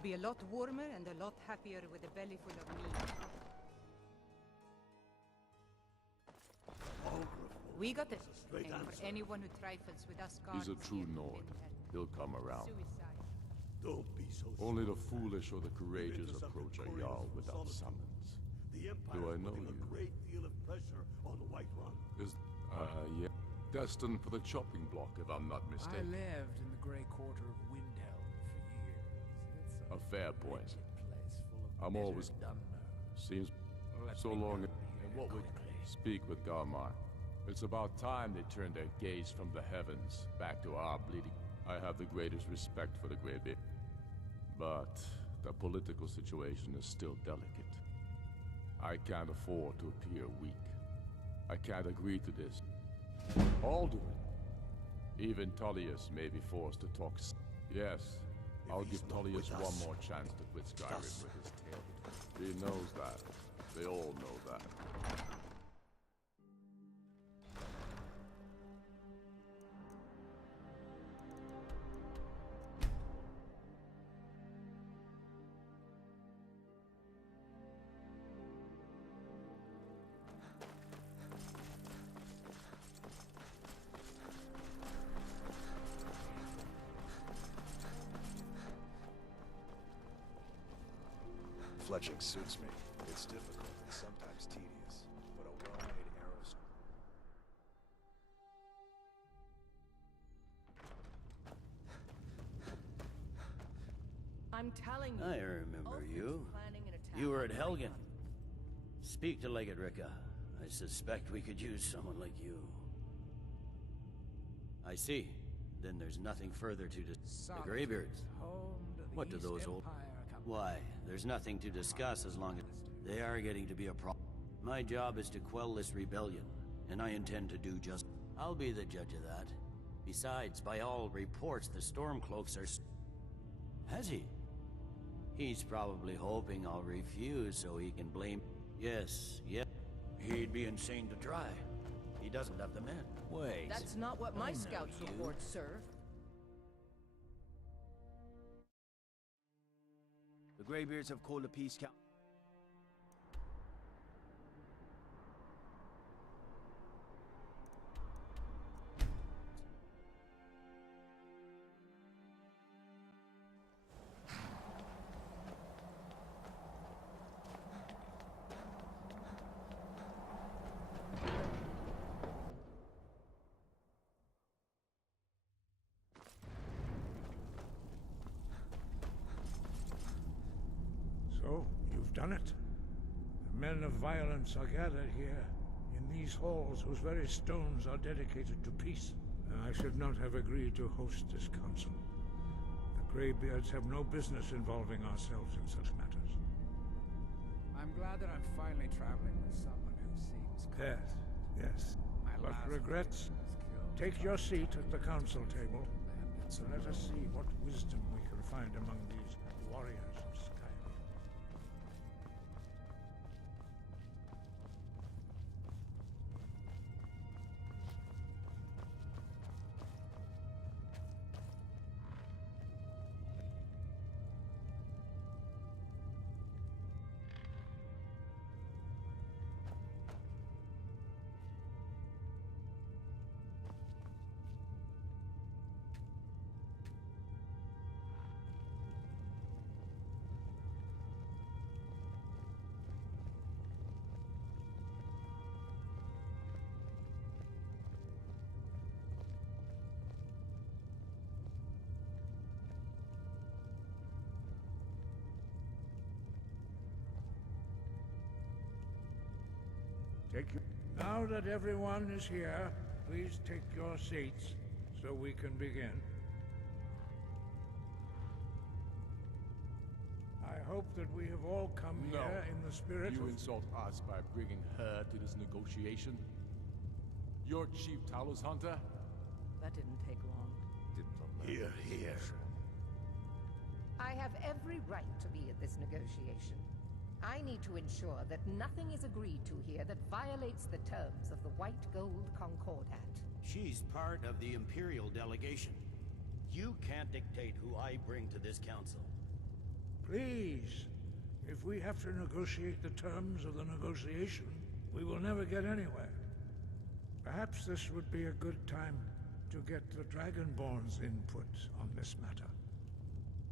I'd be a lot warmer and a lot happier with a belly full of meat. We got it. And for anyone who trifles with us gods, He's a true Nord. He'll come around. Suicide. Don't be so Only the certain. foolish or the courageous Intercepted approach a couriers Jarl from without Solitude. summons. The Empire Do I is know putting a you? great deal of pressure on the White Run. Is, yeah. Destined for the chopping block, if I'm not I mistaken. lived in the Grey Quarter of Windhelm for years. It's A fair point. place full of I'm bitter always- dunmer. Seems Let so me long. go And here what would quickly. speak with Garmar? It's about time they turned their gaze from the heavens back to our bleeding. I have the greatest respect for the Greybeard, but the political situation is still delicate. I can't afford to appear weak. I can't agree to this. Alduin. Even Tullius may be forced to talk. Yes, I'll he's give not Tullius with one us, more chance to quit Skyrim us. with his tail between. He knows that. They all know that. Fletching suits me. It's difficult and sometimes tedious, but a well-made arrow's... I'm telling you. I remember Ulfric's you. planning an attack You were at on Helgen. Whiterun. Speak to Legate Ricka. I suspect we could use someone like you. I see. Then there's nothing further to discuss. The Greybeards. Home to the What do East those old... Empire come- Why? There's nothing to discuss as long as... They are getting to be a problem. My job is to quell this rebellion, and I intend to do just... I'll be the judge of that. Besides, by all reports, the Stormcloaks are... Has he? He's probably hoping I'll refuse so he can blame... Yes, yes. He'd be insane to try. He doesn't have the men. Wait. That's not what my I know scouts you. report, sir. The Greybeards have called a peace council. So, you've done it. The men of violence are gathered here, in these halls whose very stones are dedicated to peace. I should not have agreed to host this council. The Greybeards have no business involving ourselves in such matters. I'm glad that I'm finally traveling with someone who seems... Yes, yes. My But last regrets? victim was killed Take your by seat at the council table. bandits So of let us Rome. see what wisdom we can find among these warriors of Skyrim. Now that everyone is here, please take your seats so we can begin. I hope that we have all come here in the spirit You of... insult us by bringing her to this negotiation? You're Chief Talos Hunter? That didn't take long. Here, here. I have every right to be at this negotiation. I need to ensure that nothing is agreed to here that violates the terms of the White Gold Concordat. She's part of the Imperial delegation. You can't dictate who I bring to this council. Please. If we have to negotiate the terms of the negotiation, we will never get anywhere. Perhaps this would be a good time to get the Dragonborn's input on this matter.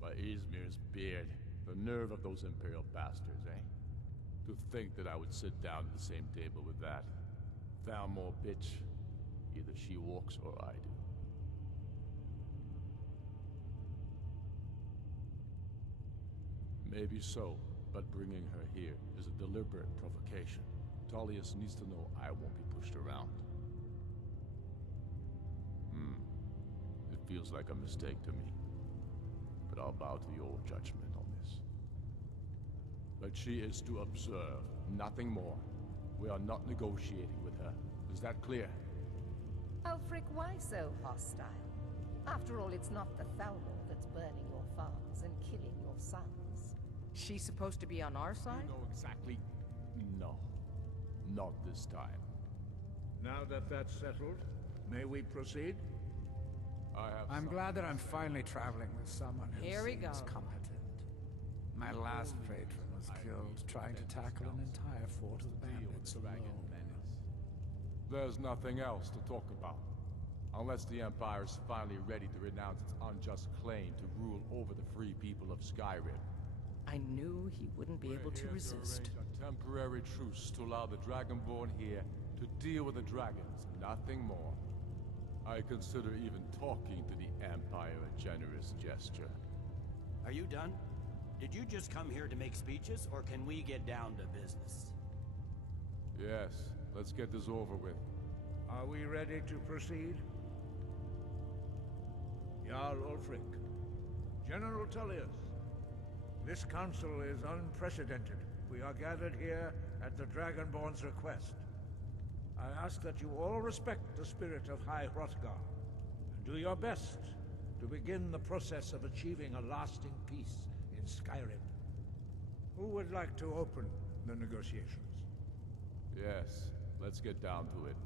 By Izmir's beard, the nerve of those Imperial bastards, eh? To think that I would sit down at the same table with that. Thalmor bitch. Either she walks or I do. Maybe so, but bringing her here is a deliberate provocation. Tullius needs to know I won't be pushed around. It feels like a mistake to me. But I'll bow to your judgment on this. But she is to observe, nothing more. We are not negotiating with her. Is that clear? Ulfric, why so hostile? After all, it's not the Thalmor that's burning your farms and killing your sons. She's supposed to be on our side? You know exactly... No. Not this time. Now that that's settled, may we proceed? I'm glad that I'm finally traveling with someone who Here we seems go. competent. My last patron was killed trying to tackle an entire fort of bandits alone. There's nothing else to talk about. Unless the Empire is finally ready to renounce its unjust claim to rule over the free people of Skyrim. I knew he wouldn't be able to resist. A temporary truce to allow the Dragonborn here to deal with the dragons, nothing more. I consider even talking to the Empire a generous gesture. Are you done? Did you just come here to make speeches, or can we get down to business? Yes, let's get this over with. Are we ready to proceed? Jarl Ulfric, General Tullius, this council is unprecedented. We are gathered here at the Dragonborn's request. I ask that you all respect the spirit of High Hrothgar, and do your best to begin the process of achieving a lasting peace in Skyrim. Who would like to open the negotiations? Yes, let's get down to it.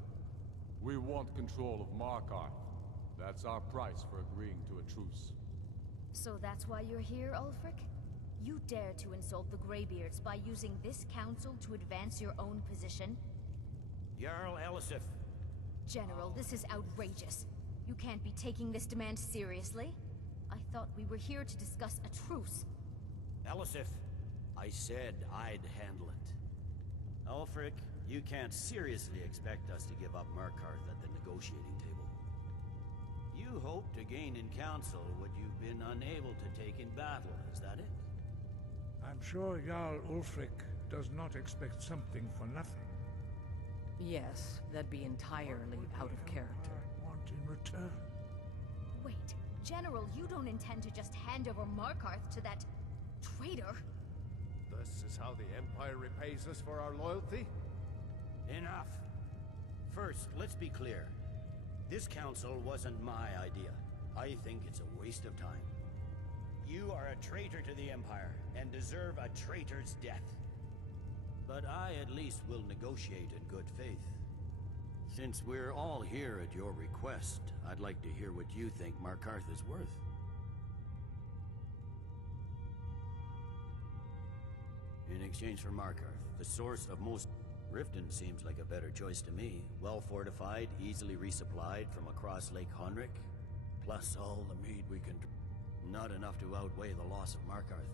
We want control of Markarth. That's our price for agreeing to a truce. So that's why you're here, Ulfric? You dare to insult the Greybeards by using this council to advance your own position? Jarl Elisif. General, this is outrageous. You can't be taking this demand seriously. I thought we were here to discuss a truce. Elisif, I said I'd handle it. Ulfric, you can't seriously expect us to give up Markarth at the negotiating table. You hope to gain in council what you've been unable to take in battle, is that it? I'm sure Jarl Ulfric does not expect something for nothing. Yes, that'd be entirely out of character. Want in return? Wait, General, you don't intend to just hand over Markarth to that traitor? This is how the Empire repays us for our loyalty? Enough. First, let's be clear. This council wasn't my idea. I think it's a waste of time. You are a traitor to the Empire, and deserve a traitor's death. But I at least will negotiate in good faith. Since we're all here at your request, I'd like to hear what you think Markarth is worth. In exchange for Markarth, the source of most... Riften seems like a better choice to me. Well fortified, easily resupplied from across Lake Honric. Plus all the mead we can... Not enough to outweigh the loss of Markarth.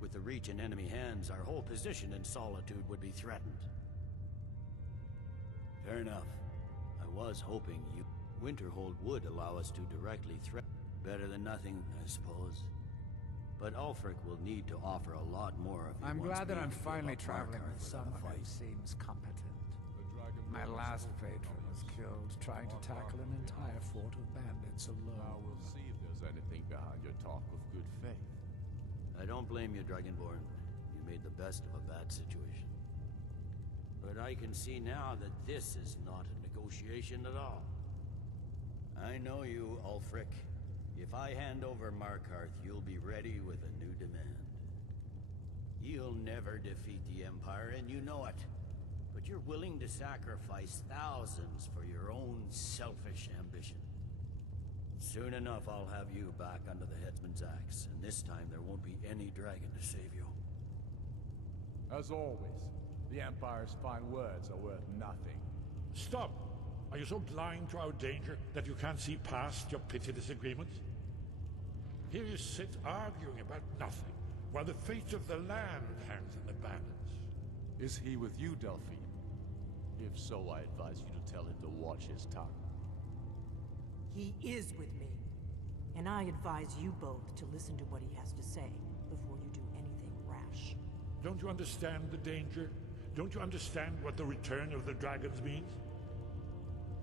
With the Reach in enemy hands, our whole position in Solitude would be threatened. Fair enough. I was hoping you... Winterhold would allow us to directly threaten... Better than nothing, I suppose. But Ulfric will need to offer a lot more if he I'm wants glad that me I'm to give finally up traveling Markarth with without a someone who fight. seems competent. My last patron was killed trying to tackle an entire fort of bandits alone. Now we'll see if there's anything behind your talk of good faith. I don't blame you, Dragonborn. You made the best of a bad situation. But I can see now that this is not a negotiation at all. I know you, Ulfric. If I hand over Markarth, you'll be ready with a new demand. You'll never defeat the Empire, and you know it. But you're willing to sacrifice thousands for your own selfish ambition. Soon enough, I'll have you back under the headsman's axe, and this time there won't be any dragon to save you. As always, the Empire's fine words are worth nothing. Stop! Are you so blind to our danger that you can't see past your petty disagreements? Here you sit arguing about nothing, while the fate of the land hangs in the balance. Is he with you, Delphine? If so, I advise you to tell him to watch his tongue. He is with me. And I advise you both to listen to what he has to say before you do anything rash. Don't you understand the danger? Don't you understand what the return of the dragons means?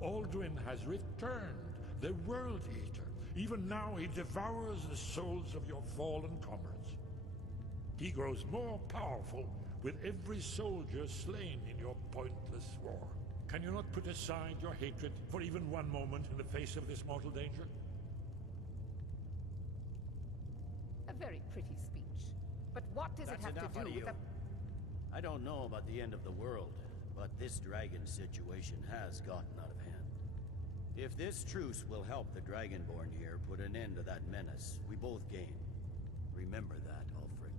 Alduin has returned, the World Eater. Even now he devours the souls of your fallen comrades. He grows more powerful with every soldier slain in your pointless war. Can you not put aside your hatred for even one moment in the face of this mortal danger? A very pretty speech. But what does it have to do with the... I don't know about the end of the world, but this dragon situation has gotten out of hand. If this truce will help the Dragonborn here put an end to that menace, we both gain. Remember that, Ulfric.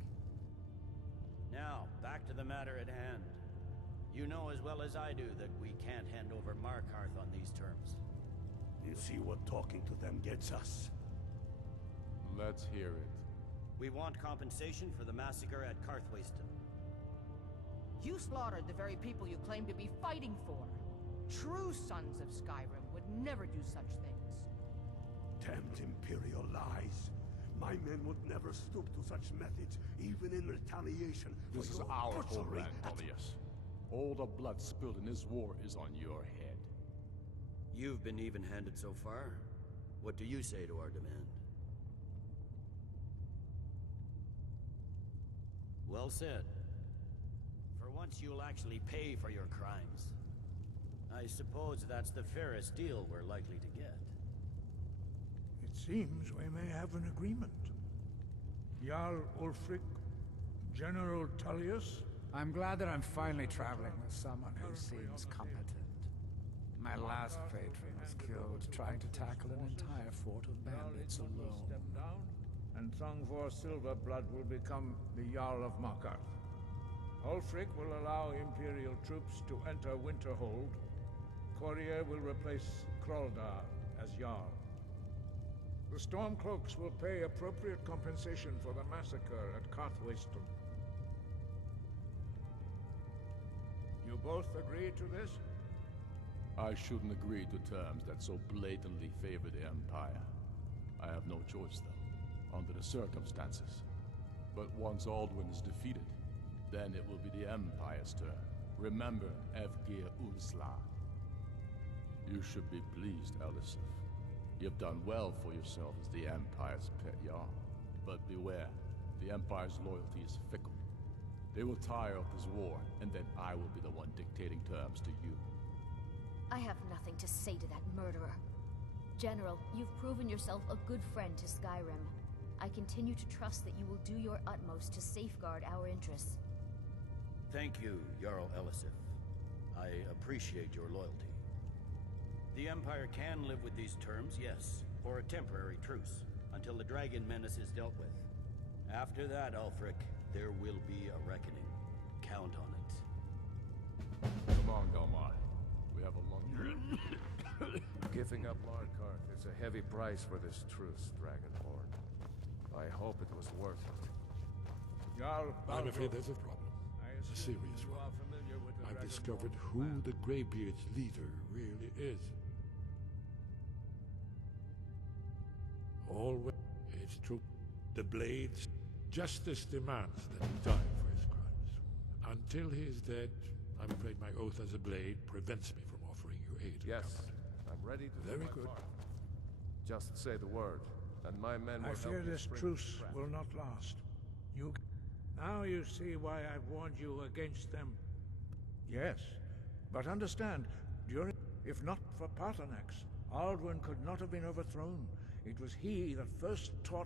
Now, back to the matter at hand. You know as well as I do that we can't hand over Markarth on these terms. You see what talking to them gets us? Let's hear it. We want compensation for the massacre at Karthwasten. You slaughtered the very people you claim to be fighting for. True sons of Skyrim would never do such things. Damned Imperial lies. My men would never stoop to such methods, even in retaliation for This is your our butchery homeland, Tullius. All the blood spilled in this war is on your head. You've been even-handed so far. What do you say to our demand? Well said. For once you'll actually pay for your crimes. I suppose that's the fairest deal we're likely to get. It seems we may have an agreement. Jarl Ulfric, General Tullius. I'm glad that I'm finally traveling with someone who seems competent. My last patron was killed trying to tackle an entire fort of bandits alone. Step down, and Thongvor Silverblood will become the Jarl of Markarth. Ulfric will allow Imperial troops to enter Winterhold. Courier will replace Kraldar as Jarl. The Stormcloaks will pay appropriate compensation for the massacre at Karthwasten. You both agree to this? I shouldn't agree to terms that so blatantly favor the Empire. I have no choice, though, under the circumstances. But once Alduin is defeated, then it will be the Empire's turn. Remember Evgir Ulsla. You should be pleased, Elisif. You've done well for yourself as the Empire's pet Jarl. But beware, the Empire's loyalty is fickle. They will tire of this war, and then I will be the one dictating terms to you. I have nothing to say to that murderer. General, you've proven yourself a good friend to Skyrim. I continue to trust that you will do your utmost to safeguard our interests. Thank you, Jarl Elisif. I appreciate your loyalty. The Empire can live with these terms, yes, for a temporary truce, until the dragon menace is dealt with. After that, Ulfric, there will be a reckoning. Count on it. Come on, Galmar. We have a long... Giving up Markarth is a heavy price for this truce, Dragonborn. I hope it was worth it. Jarl I'm afraid there's a problem. A serious one. I've discovered who the Greybeard's leader really is. Always, it's true. The Blades, justice demands that he die for his crimes. Until he is dead, I'm afraid my oath as a Blade prevents me from offering you aid and Yes, comfort. I'm ready to Very do my good. part. Just say the word, and my men will I help fear you this spring truce trap. will not last. Now you see why I've warned you against them. Yes, but understand, if not for Paternax, Alduin could not have been overthrown. It was he that first taught